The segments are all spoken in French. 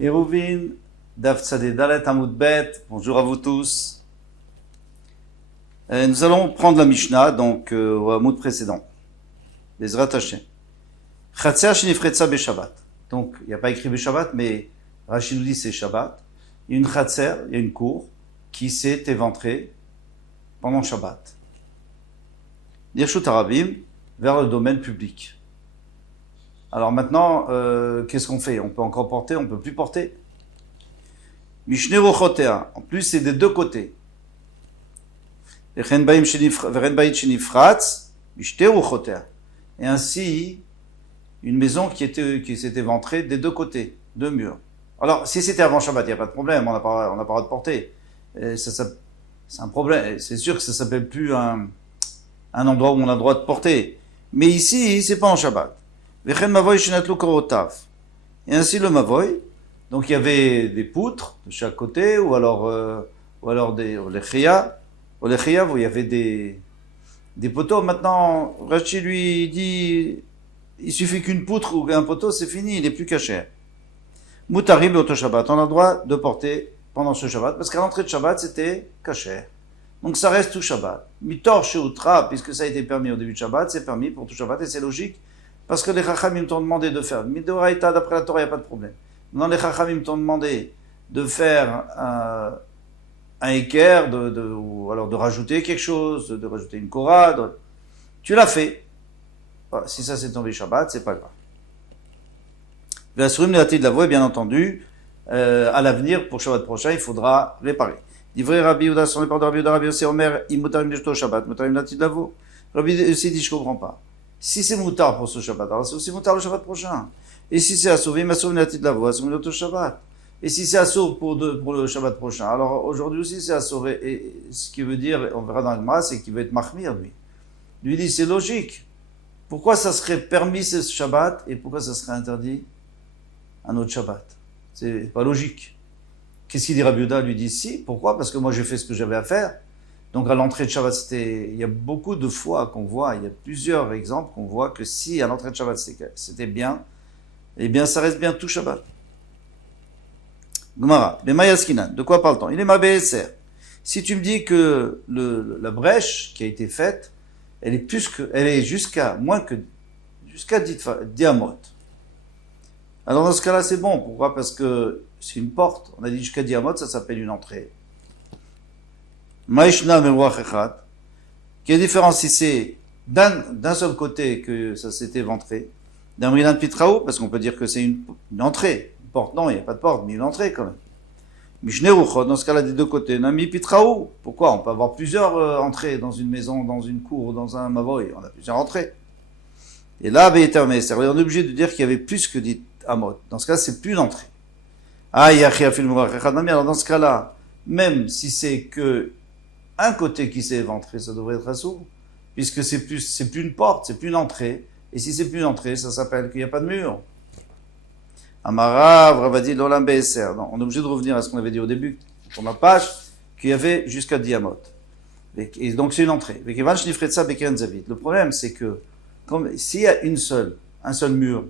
Eruvin, Daf Tzadé Dalet Amud Bet, bonjour à vous tous. Nous allons prendre la Mishnah, donc au Amud précédent. Bezrat Hashem. Chatzer Shinifretza Beshabbat. Donc, il n'y a pas écrit Beshabbat, mais Rashi nous dit c'est Shabbat. Il y a une Chatzer, il y a une cour, qui s'est éventrée pendant Shabbat. Dirshut Arabim, vers le domaine public. Alors maintenant, qu'est-ce qu'on fait? On peut encore porter, on peut plus porter. Mishne Rochotea. En plus, c'est des deux côtés. Et ainsi, une maison qui s'est éventrée des deux côtés, deux murs. Alors, si c'était avant Shabbat, il n'y a pas de problème, on n'a pas le droit de porter. C'est un problème. C'est sûr que ça s'appelle plus un endroit où on a le droit de porter. Mais ici, c'est pas en Shabbat. Et ainsi le mavoy, donc il y avait des poutres de chaque côté, ou alors des olechia, où il y avait des poteaux. Maintenant, Rashi lui dit, il suffit qu'une poutre ou un poteau, c'est fini, il n'est plus caché. Moutarib auto Shabbat, on a le droit de porter pendant ce Shabbat, parce qu'à l'entrée de Shabbat, c'était caché. Donc ça reste tout Shabbat. Mitor Sheutra, puisque ça a été permis au début de Shabbat, c'est permis pour tout Shabbat, et c'est logique, parce que les Chachamim t'ont demandé de faire. Midoraïta, d'après la Torah, il n'y a pas de problème. Maintenant, les Chachamim t'ont demandé de faire un équerre, ou alors de rajouter quelque chose, de rajouter une korah. Tu l'as fait. Voilà, si ça s'est tombé Shabbat, c'est pas grave. La Surim Néati de la voix, bien entendu, à l'avenir, pour Shabbat prochain, il faudra réparer. Divrei Rabbi Yehuda, sur les paroles de Rabbi Yehuda, Rabbi Yossi Omer, Imutarim Neshto Shabbat, Mutarim Néati de la voix. Rabbi Yossi dit, je comprends pas. Si c'est moutar pour ce Shabbat, alors c'est aussi moutar le Shabbat prochain. Et si c'est assouvé, ma sauvé Néati de la voix, assouvé l'autre Shabbat. Et si c'est assouvé pour le Shabbat prochain, alors aujourd'hui aussi c'est assouvé. Et ce qui veut dire, on verra dans le Gemara, c'est qu'il veut être mahmir, lui. Lui dit, c'est logique. Pourquoi ça serait permis ce Shabbat et pourquoi ça serait interdit un autre Shabbat? C'est pas logique. Qu'est-ce qu'il dit Rabbi Yehuda? Lui dit si. Pourquoi? Parce que moi j'ai fait ce que j'avais à faire. Donc à l'entrée de Shabbat, il y a beaucoup de fois qu'on voit, il y a plusieurs exemples qu'on voit que si à l'entrée de Shabbat c'était bien, eh bien ça reste bien tout Shabbat. Gemara, Bemayaskinan, de quoi parle-t-on? Il est ma BSR. Si tu me dis que la brèche qui a été faite, elle est jusqu'à 10 amot. Alors dans ce cas-là, c'est bon. Pourquoi? Parce que c'est une porte. On a dit jusqu'à 10 amot, ça s'appelle une entrée. Maishna meruach echad. Quelle différence si c'est d'un seul côté que ça s'est éventré? D'un brinan pitraou, parce qu'on peut dire que c'est une entrée. Une porte, non, il n'y a pas de porte, mais une entrée quand même. Mishne ruchot, dans ce cas-là, des deux côtés. Nami pitraou. Pourquoi? On peut avoir plusieurs entrées dans une maison, dans une cour, dans un mavoy. On a plusieurs entrées. Et là, on est obligé de dire qu'il y avait plus que 10 amot. Dans ce cas, c'est plus une entrée. Alors dans ce cas-là, même si c'est que un côté qui s'est éventré, ça devrait être assourd, puisque c'est plus une porte, c'est plus une entrée. Et si c'est plus une entrée, ça s'appelle qu'il n'y a pas de mur. Amara, Vravadi, Lolam BSR. Non, on est obligé de revenir à ce qu'on avait dit au début, sur ma page, qu'il y avait jusqu'à 10 amot. Et donc c'est une entrée. Le problème, c'est que, s'il y a un seul mur,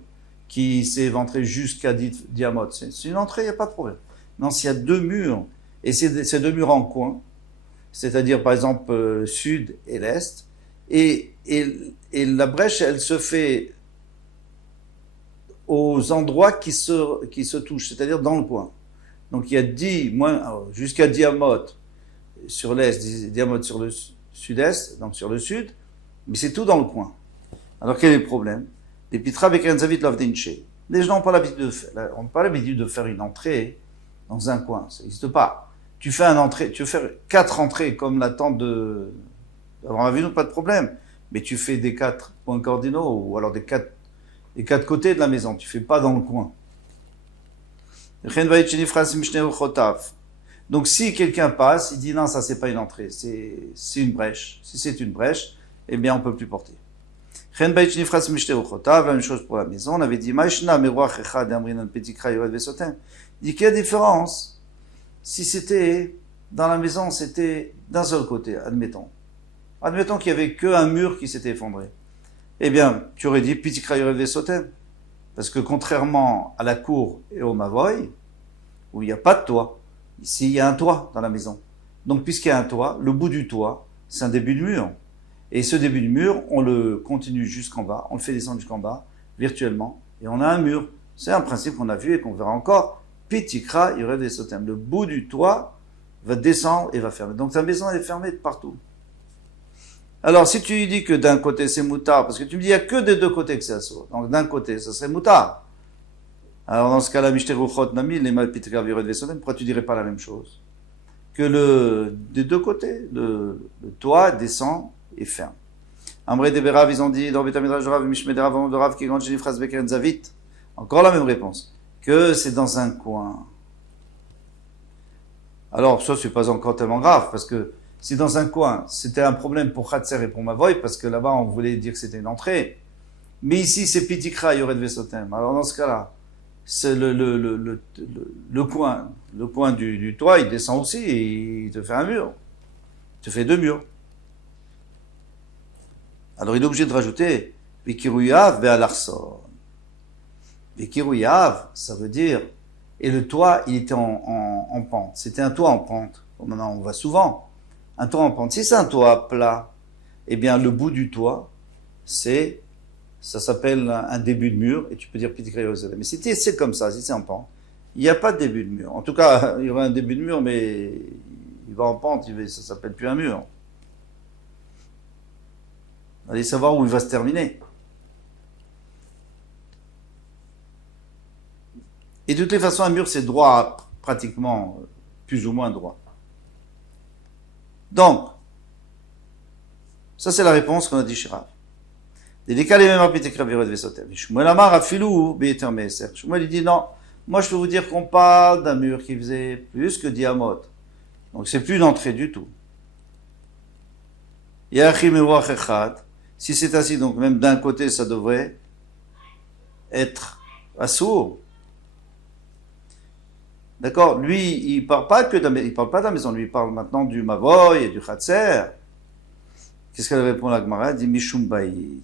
qui s'est éventré jusqu'à 10 amot, c'est une entrée, il n'y a pas de problème. Non, s'il y a deux murs, et c'est deux murs en coin, c'est-à-dire par exemple sud et l'est, et la brèche, elle se fait aux endroits qui se touchent, c'est-à-dire dans le coin. Donc il y a jusqu'à 10 amot sur l'est, 10 amot sur le sud-est, donc sur le sud, mais c'est tout dans le coin. Alors quel est le problème? Les gens n'ont pas l'habitude de faire une entrée dans un coin, ça n'existe pas. Tu veux faire 4 entrées comme la tente d'Abraham Avinu, pas de problème. Mais tu fais des 4 points cardinaux, ou alors des 4 côtés de la maison, tu fais pas dans le coin. Donc si quelqu'un passe, il dit non, ça c'est pas une entrée, c'est une brèche. Si c'est une brèche, eh bien on peut plus porter. La même chose pour la maison, on avait dit, il dit qu'il y a différence. Si c'était, dans la maison, c'était d'un seul côté, admettons. Admettons qu'il n'y avait qu'un mur qui s'était effondré. Eh bien, tu aurais dit, Pitikra Yorev Sotem. Parce que contrairement à la cour et au Mavoy, où il n'y a pas de toit. Ici, il y a un toit dans la maison. Donc, puisqu'il y a un toit, le bout du toit, c'est un début de mur. Et ce début de mur, on le continue jusqu'en bas, on le fait descendre jusqu'en bas, virtuellement, et on a un mur. C'est un principe qu'on a vu et qu'on verra encore. Pitikra, il rêve des sotem. Le bout du toit va descendre et va fermer. Donc, ta maison, elle est fermée de partout. Alors, si tu dis que d'un côté c'est moutard, parce que tu me dis il n'y a que des deux côtés que c'est assourd. Donc, d'un côté, ça serait moutard. Alors, dans ce cas-là, Mishteruchot Nami, les mal Pitikra, il rêve des sotem, pourquoi tu dirais pas la même chose? Que des deux côtés, le toit descend et ferme. Amré de Berav, ils ont dit dans Betamidrash de Rav, Mishmé de Rav, de Rav, qui grande Jenifras Bekeren Zavit. Encore la même réponse. Que c'est dans un coin. Alors, ça, c'est pas encore tellement grave, parce que si dans un coin, c'était un problème pour Khatser et pour Mavoy, parce que là-bas, on voulait dire que c'était une entrée. Mais ici, c'est Pitikra, il y aurait de Vesotem. Alors, dans ce cas-là, c'est le coin du toit, il descend aussi et il te fait un mur. Il te fait deux murs. Alors, il est obligé de rajouter Vikiruyav Be'alarson. Vikiruyav, ça veut dire, et le toit, il était en pente. C'était un toit en pente. Maintenant, on voit souvent. Un toit en pente. Si c'est un toit plat, eh bien, le bout du toit, ça s'appelle un début de mur, et tu peux dire Pitikra Yerushalayim. Mais si c'est comme ça, si c'est en pente, il n'y a pas de début de mur. En tout cas, il y aura un début de mur, mais il va en pente, ça s'appelle plus un mur. Allez savoir où il va se terminer. Et de toutes les façons, un mur, c'est droit, pratiquement, plus ou moins droit. Donc, ça c'est la réponse qu'on a dit chez Rav. Shmuel Amar Afilou Be'eter Meser. Shmuel il dit non, moi je peux vous dire qu'on parle d'un mur qui faisait plus que 10 amot. Donc c'est plus d'entrée du tout. Yachim Eruach Echad. Si c'est ainsi, donc même d'un côté ça devrait être assourd. D'accord? Lui, il parle pas de la maison, lui il parle maintenant du Mavoy et du Khatser. Qu'est-ce qu'elle répond la Gemara? Elle dit Mishum Bayit.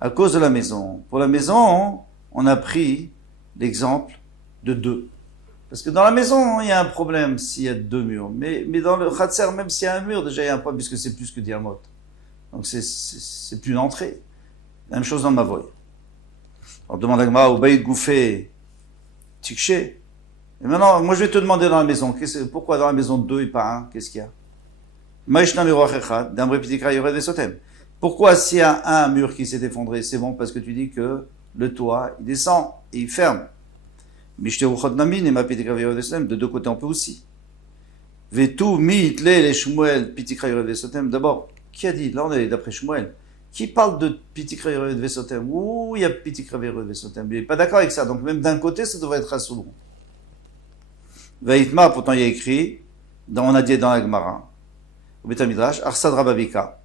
À cause de la maison. Pour la maison, on a pris l'exemple de deux. Parce que dans la maison, il y a un problème s'il y a deux murs. Mais dans le Khatser, même s'il y a un mur, déjà il y a un problème puisque c'est plus que diamot. Donc c'est plus d'entrée. Même chose dans le Mavoy. On demande à Gemara, au Bayit Gouffé, Tikché. Et maintenant, moi je vais te demander dans la maison, pourquoi dans la maison 2 et pas 1? Qu'est-ce qu'il y a? Pourquoi s'il y a un mur qui s'est effondré, c'est bon parce que tu dis que le toit, il descend et il ferme. De deux côtés on peut aussi. D'abord, qui a dit? Là on est d'après Shmuel. Qui parle de Pitikra Yered Vesotem? Ouh, il y a Pitikra Yered Vesotem. Il n'est pas d'accord avec ça, donc même d'un côté ça devrait être assourd. Vaïtma, pourtant il y a écrit, on a dit dans la Gemara, au Betamidrash, Arsad Rabavika.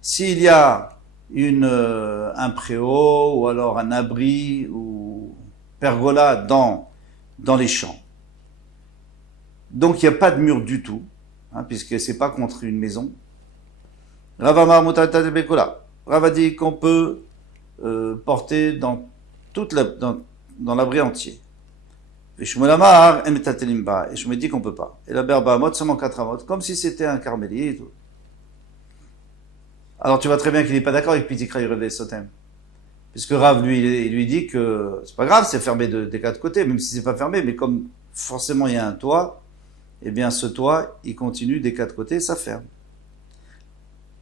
S'il y a un préau, ou alors un abri, ou pergola dans les champs. Donc il n'y a pas de mur du tout, puisque c'est pas contre une maison. Ravamar Mutata de Bekola. Rav a dit qu'on peut porter dans l'abri entier. Et je me dis qu'on peut pas. Et la berba amot, seulement 4 amot, comme si c'était un carmélite. Alors tu vois très bien qu'il n'est pas d'accord avec Pitikra Yered Sotem. Puisque Rav, lui, il lui dit que c'est pas grave, c'est fermé des 4 côtés, même si c'est pas fermé, mais comme forcément il y a un toit, eh bien ce toit, il continue des 4 côtés, ça ferme.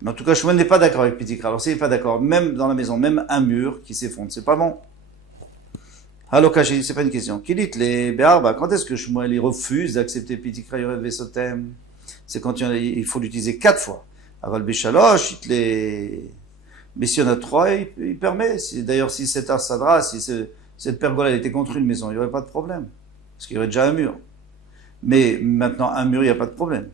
Mais en tout cas, Shmuel n'est pas d'accord avec Pitikra. Alors s'il n'est pas d'accord, même dans la maison, même un mur qui s'effondre, c'est pas bon. Alors, Kashi, c'est pas une question. Kilit les Be'arba, quand est-ce que Shmuel il refuse d'accepter Pitikra Yered Vesotem? C'est quand il faut l'utiliser 4 fois. Aval Béchaloch, mais si on a 3, il permet. D'ailleurs, si cet Arsadra, si cette pergola était contre une maison, il n'y aurait pas de problème. Parce qu'il y aurait déjà un mur. Mais maintenant, un mur, il n'y a pas de problème.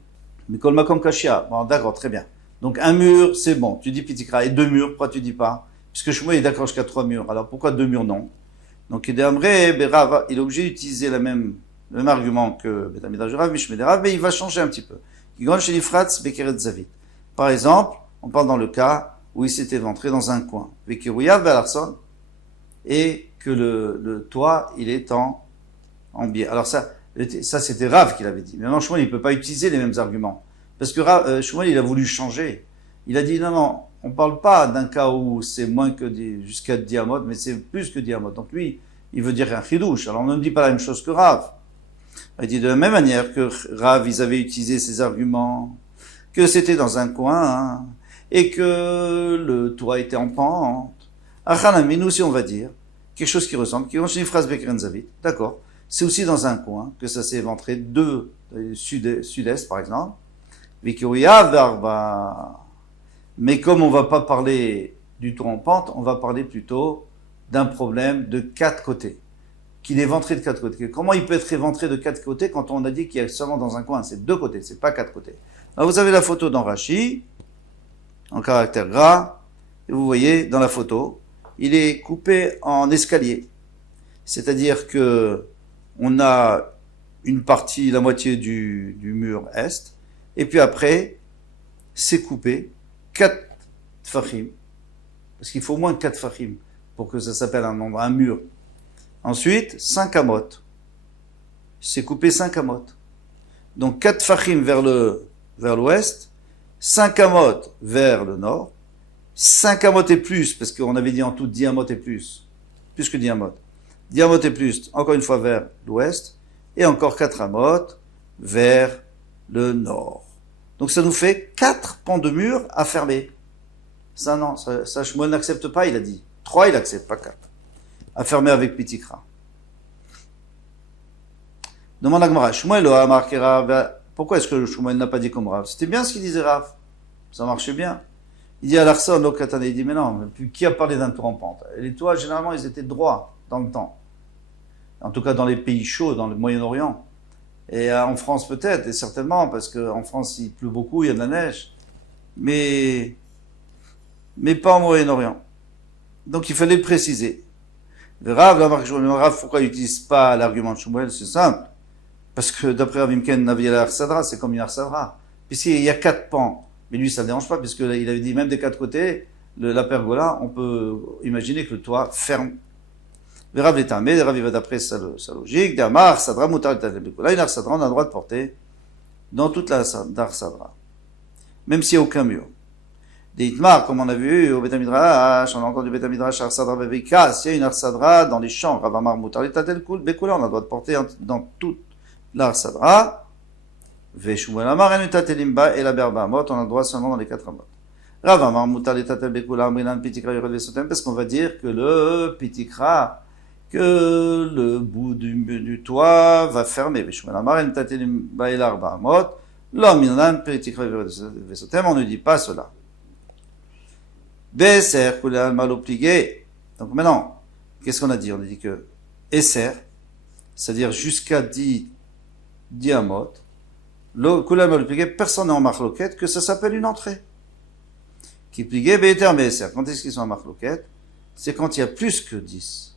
Mais Kol Makom Kashia, bon, d'accord, très bien. Donc, un mur, c'est bon. Tu dis Pitikra. Et 2 murs, pourquoi tu dis pas? Puisque Shmuel est d'accord jusqu'à 3 murs. Alors, pourquoi 2 murs, non? Donc, il est obligé d'utiliser le même argument que Betamidrash Rav, Mishmé de Rav, mais il va changer un petit peu. Par exemple, on parle dans le cas où il s'était rentré dans un coin, et que le toit, il est en en biais. Alors ça c'était Rav qui l'avait dit. Maintenant, Shmuel, il ne peut pas utiliser les mêmes arguments. Parce que Shmuel, il a voulu changer. Il a dit, non, on ne parle pas d'un cas où c'est moins que jusqu'à diamot, mais c'est plus que diamot. Donc lui, il veut dire un chidouche. Alors on ne dit pas la même chose que Rav. Il dit de la même manière que Rav, ils avaient utilisé ces arguments, que c'était dans un coin, hein, et que le toit était en pente. Achanami, nous aussi on va dire quelque chose qui ressemble, qui est une phrase Bekeren Zavit, d'accord. C'est aussi dans un coin que ça s'est éventré de sud-est par exemple. Mais comme on va pas parler du toit en pente, on va parler plutôt d'un problème de 4 côtés. Qu'il est éventré de 4 côtés. Comment il peut être éventré de 4 côtés quand on a dit qu'il y a seulement dans un coin? C'est 2 côtés, c'est pas 4 côtés. Alors vous avez la photo dans Rashi, en caractère gras, et vous voyez dans la photo, il est coupé en escalier. C'est-à-dire que on a une partie, la moitié du mur est, et puis après, c'est coupé 4 tfachim, parce qu'il faut au moins 4 tfachim pour que ça s'appelle un mur. Ensuite, 5 amot. C'est coupé 5 amot. Donc 4 tfachim vers l'ouest, 5 amot vers le nord, 5 amot et plus, parce qu'on avait dit en tout 10 amot et plus que 10 amot. 10 amot et plus, encore une fois vers l'ouest, et encore 4 amot vers le nord. Donc ça nous fait 4 pans de mur à fermer. Ça non, ça Shmuel n'accepte pas, il a dit. 3 il accepte, pas 4. À fermer avec Pitikra. Demande à Gemara, Shmuel a marqué Rav, pourquoi est-ce que Shmuel n'a pas dit comme Rav? C'était bien ce qu'il disait Rav. Ça marchait bien. Il dit à l'Arson, il dit, mais non, qui a parlé d'un toit en pente? Les toits, généralement, ils étaient droits dans le temps. En tout cas, dans les pays chauds, dans le Moyen-Orient. Et en France, peut-être, et certainement, parce qu'en France, il pleut beaucoup, il y a de la neige. Mais pas au Moyen-Orient. Donc, il fallait le préciser. Le Rav, pourquoi il n'utilise pas l'argument de Shmuel? C'est simple. Parce que, d'après Rav Imken, Navi al-Arsadra, c'est comme une Arsadra. Puisqu'il y a 4 pans. Mais lui, ça ne dérange pas, puisqu'il avait dit, même des 4 côtés, la pergola, on peut imaginer que le toit ferme. Le Rav est mais le Rav va d'après sa logique. D'Amar, Sadra, Moutar, Là, une Arsadra, on a le droit de porter dans toute la Arsadra. Même s'il n'y a aucun mur. Des Itmar, comme on a vu au Betamidrash, on a entendu Betamidrash, Arsadra, Bevika, s'il y a une Arsadra dans les champs, Rav Amar, Moutar, Bekula, on a le droit de porter dans toute l'Arsadra. Veshmuel Amar et la Berbaamot, on a le droit seulement dans les 4 amot. Rav Amar Mutar l'Etatel Bekula Amrinan Pitikra Yored Vesotem, parce qu'on va dire que le Pitikra, que le bout du toit va fermer. Veshmuel Amar et la Berbaamot, l'Amrinan Pitikra Yored Vesotem, on ne dit pas cela. Beser Kulal Malo Pligé. Donc maintenant, qu'est-ce qu'on a dit? On a dit que Esser, c'est-à-dire jusqu'à 10 amot, personne n'est en marloquette que ça s'appelle une entrée. Qui pliguait, quand est-ce qu'ils sont en marloquette? C'est quand il y a plus que 10.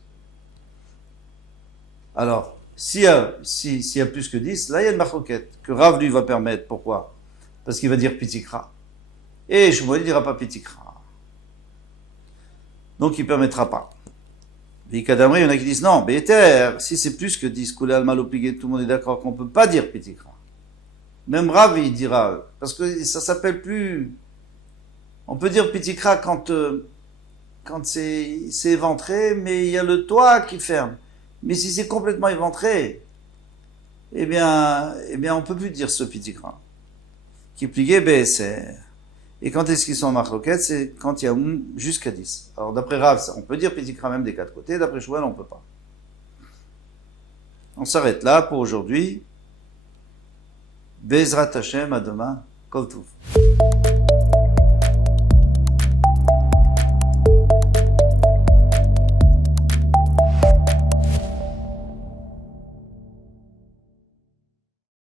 Alors, s'il y a plus que 10, là il y a une marloquette, que Rav lui va permettre. Pourquoi? Parce qu'il va dire pitikra. Et Shmuel ne dira pas pitikra. Donc il ne permettra pas. Les Kadamri, il y en a qui disent non, Béter, si c'est plus que 10, Koulal Malopligé, tout le monde est d'accord qu'on ne peut pas dire pitikra. Même Rav, il dira, parce que ça s'appelle plus, on peut dire pitikra quand c'est éventré, mais il y a le toit qui ferme. Mais si c'est complètement éventré, eh bien, on peut plus dire ce pitikra. Qui plié BSR. Et quand est-ce qu'ils sont en marloquette? C'est quand il y a jusqu'à 10. Alors, d'après Rav, on peut dire pitikra même des 4 côtés. D'après Shmuel, on peut pas. On s'arrête là pour aujourd'hui. Bezrat Hashem, à demain. Kol Tov.